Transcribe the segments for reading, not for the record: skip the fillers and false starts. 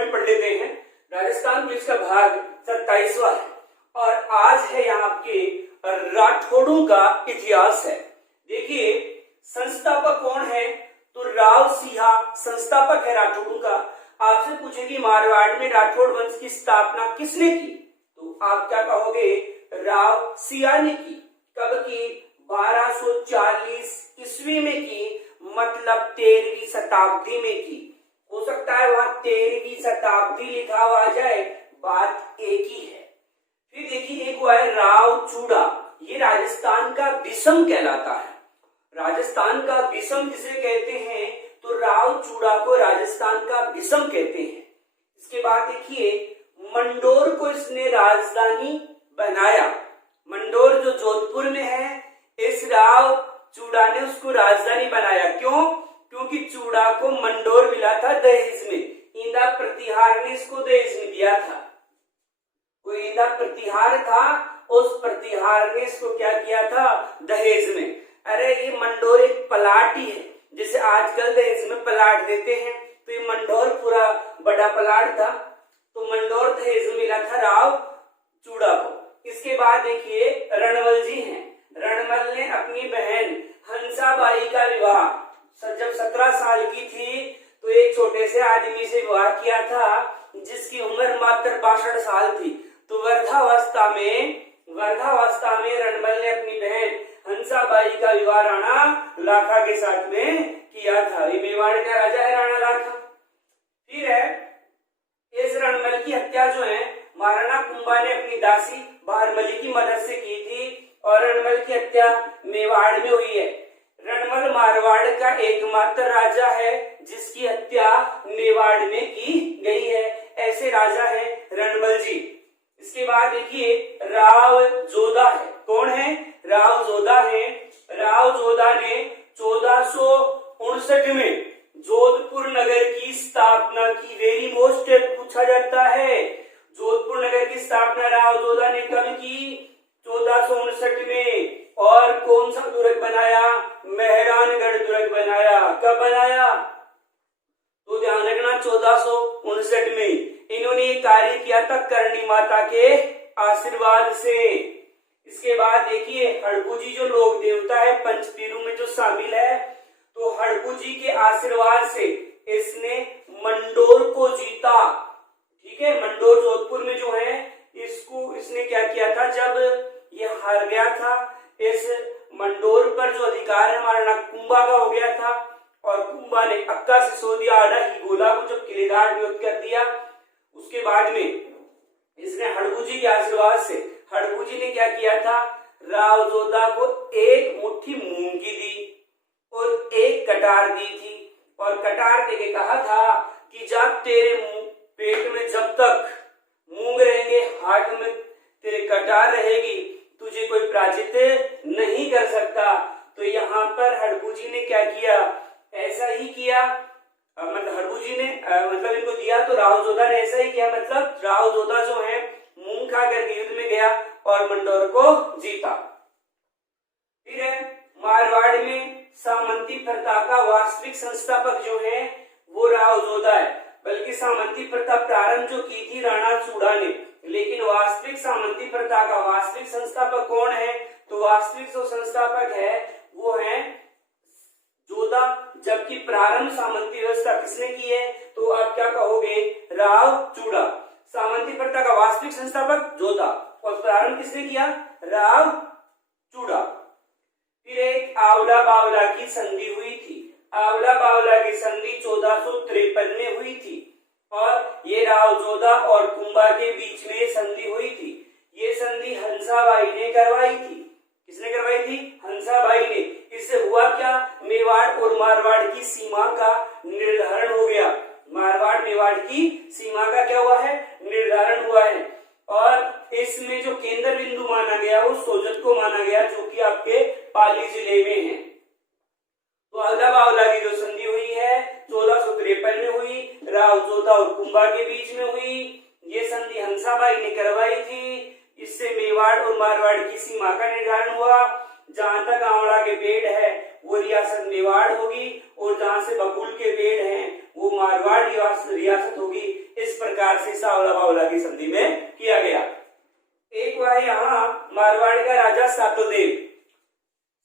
भी पढ़ लेते हैं। राजस्थान पुलिस का भाग 27वां है और आज है यहाँ के राठौड़ों का इतिहास है। देखिए संस्थापक कौन है, तो राव सिंहा संस्थापक है राठौड़ों का। आपसे पूछे कि मारवाड़ में राठौड़ वंश की स्थापना किसने की, तो आप क्या कहोगे, राव सिंहा ने की। कब की, 1240 ईस्वी में की, मतलब 13वीं शताब्दी में की। हो सकता है वहां 13वीं शताब्दी लिखा हुआ आ जाए, बात एक ही है। फिर देखिए एक हुआ है राव चूड़ा, ये राजस्थान का विषम कहलाता है। राजस्थान का विषम जिसे कहते हैं, तो राव चूड़ा को राजस्थान का विषम कहते हैं। इसके बाद देखिए मंडोर को इसने राजधानी बनाया। मंडोर जो जोधपुर में है, इस राव चूड़ा ने उसको राजधानी बनाया। क्यों, क्योंकि चूड़ा को मंडोर मिला था दहेज में। इंदा प्रतिहार ने इसको दहेज में दिया था। कोई इंदा प्रतिहार था, उस प्रतिहार ने इसको क्या किया था, दहेज में। अरे ये मंडोर एक प्लाट ही है, जैसे आजकल दहेज में प्लाट देते हैं, तो ये मंडोर पूरा बड़ा प्लाट था, तो मंडोर दहेज में मिला था राव चूड़ा को। इसके बाद देखिए रणवल जी हैं। रणवल ने अपनी बहन हंसाबाई का विवाह जब 17 साल की थी, तो एक छोटे से आदमी से विवाह किया था जिसकी उम्र मात्र 62 साल थी। तो वृद्धावस्था में रणवल ने अपनी बहन हंसाबाई का विवाह राणा लाखा के साथ में किया था। ये मेवाड़ का राजा है राणा लाखा। फिर है इस रणवल की हत्या जो है महाराणा कुंभा ने अपनी दासी भारमली की मदद से की थी और रणवल की हत्या मेवाड़ में हुई है। रणवल मारवाड़ का एकमात्र राजा है जिसकी हत्या मेवाड़ में की गई है। ऐसे राजा है रणवल जी। इसके बाद देखिए राव जोधा है। कौन है, राव जोधा है। राव जोधा ने 1459 में जोधपुर नगर की स्थापना की। वेरी मोस्ट पूछा जाता है, जोधपुर नगर की स्थापना राव जोधा ने कब की, 1459 में। और कौन सा दुर्ग बनाया, मेहरानगढ़ दुर्ग बनाया। कब बनाया, तो ध्यान रखना 1459 में। इन्होंने ये कार्य किया था करणी माता के आशीर्वाद से। इसके बाद देखिए हड़बू जी जो लोक देवता है पंचपीरू में जो शामिल है, तो हड़बू जी के आशीर्वाद से इसने मंडोर को जीता। ठीक है, मंडोर जोधपुर में जो है इसको इसने क्या किया था, जब ये हार गया था, इस मंडोर पर जो अधिकार है महाराणा कुंभा का हो गया था और कुंभा ने अक्का सिसोदिया आड़ा ही गोला को जब किलेदार नियुक्त कर दिया, उसके बाद में इसने हड़बू जी के आशीर्वाद से हड़बू जी ने क्या किया था, राव जोधा को एक मुट्ठी मूंगी दी और एक कटार दी थी और कटार देके कहा था कि जब तेरे पेट में जब तक मूंग रहेंगे, हाथ में तेरे कटार रहेगी, तुझे कोई पराजित नहीं कर सकता। तो यहाँ पर हड़बू जी ने क्या किया, ऐसा ही किया। मतलब हड़बू जी ने मतलब इनको दिया, तो राव जोधा ने ऐसा ही किया। मतलब राव जोधा जो है मूंग खा करके युद्ध में गया और मंडोर को जीता। फिर है मारवाड़ में सामंती प्रथा का वास्तविक संस्थापक जो है वो राव जोधा है, बल्कि सामंती प्रथा प्रारंभ जो की थी राणा चूड़ा ने, लेकिन वास्तविक सामंती प्रथा का वास्तविक संस्थापक कौन है, तो वास्तविक जो संस्थापक है वो है जोधा, जबकि प्रारंभ सामंती व्यवस्था किसने की है, तो आप क्या कहोगे, राव चूड़ा। सामंती प्रथा का वास्तविक संस्थापक जोधा और प्रारंभ किसने किया, राव चूड़ा। फिर एक आवला बावला की संधि हुई थी। आवला बावला की संधि 1453 में हुई थी और ये राव जोधा और कुंभा के बीच में संधि हुई थी। ये संधि हंसाबाई ने करवाई थी। किसने करवाई थी, हंसाबाई ने। इससे हुआ क्या, मेवाड़ और मारवाड़ की सीमा का निर्धारण हो गया। मारवाड़ मेवाड़ की सीमा का क्या हुआ है, निर्धारण हुआ है। और इसमें जो केंद्र बिंदु माना गया वो सोजत को माना गया, जो कि आपके पाली जिले में है। तो आवला बावला की जो संधि हुई है 1453 में हुई, राव जोधा और कुंभा के बीच में हुई। ये संधि हंसाबाई ने करवाई थी। इससे मेवाड़ और मारवाड़ की सीमा का निर्धारण हुआ। जहां तक आंवला के पेड़ है वो रियासत मेवाड़ होगी और जहां से बकुल के पेड़ हैं वो मारवाड़ रियासत होगी। इस प्रकार से सावला बावला की संधि में किया गया। एक हुआ है यहाँ मारवाड़ का राजा सातोदेव।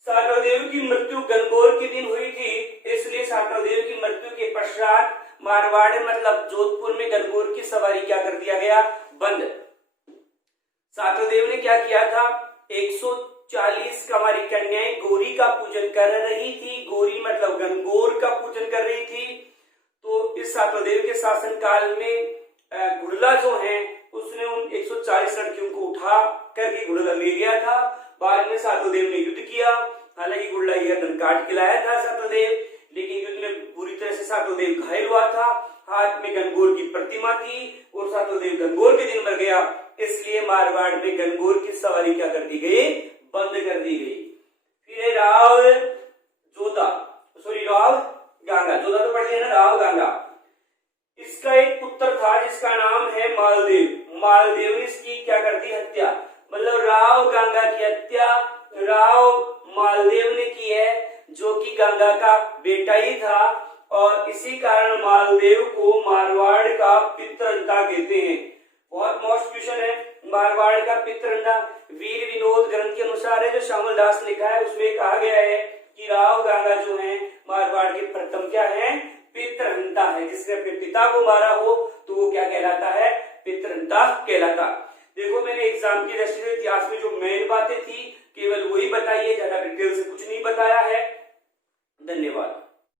सातोदेव की मृत्यु गणगौर के दिन हुई थी, इसलिए सातोदेव की मृत्यु के पश्चात मारवाड़ मतलब जोधपुर में गणगौर की सवारी क्या कर दिया गया, बंद। सातोदेव ने क्या किया था, 140 कमारी कन्याएं गौरी का पूजन कर रही थी, गौरी मतलब गणगौर का पूजन कर रही थी। तो इस सातोदेव के शासन काल में घुड़ला जो है उसने उन 140 लड़कियों को उठा करके घुड़ला ले गया था। बाद में सातोदेव ने युद्ध किया, हालांकि घुड़ला यह काट के लाया था सातोदेव, लेकिन युद्ध में बुरी तरह से सातोदेव घायल हुआ था। हाथ में गणगौर की प्रतिमा थी और सातोदेव गणगौर के दिन मर गया, इसलिए मारवाड़ में गणगौर की सवारी क्या कर दी गई, बंद कर दी गई। फिर राव जोधा, राव गांगा, जोधा तो पढ़ लिया ना, राव गांगा। इसका एक पुत्र था जिसका नाम है मालदेव। मालदेव ने इसकी क्या कर दी, हत्या, मतलब राव गांगा की हत्या राव मालदेव ने की है, जो कि गंगा का बेटा ही था। और इसी कारण मालदेव को मारवाड़ का पितरंता कहते हैं। बहुत मोस्ट क्वेश्चन है, मारवाड़ का पितरंता वीर विनोद ग्रंथ के अनुसार है, जो श्यामल दास ने लिखा है, उसमें कहा गया है कि राव गांगा जो है मारवाड़ के प्रथम क्या है, पितरंता है। जिसने अपने पिता को मारा हो तो वो क्या कहलाता है, पितरंता कहलाता। देखो मैंने एग्जाम की दृष्टि से इतिहास में जो मेन बातें थी केवल वही बताई है, ज्यादा डिटेल से कुछ नहीं बताया है। धन्यवाद।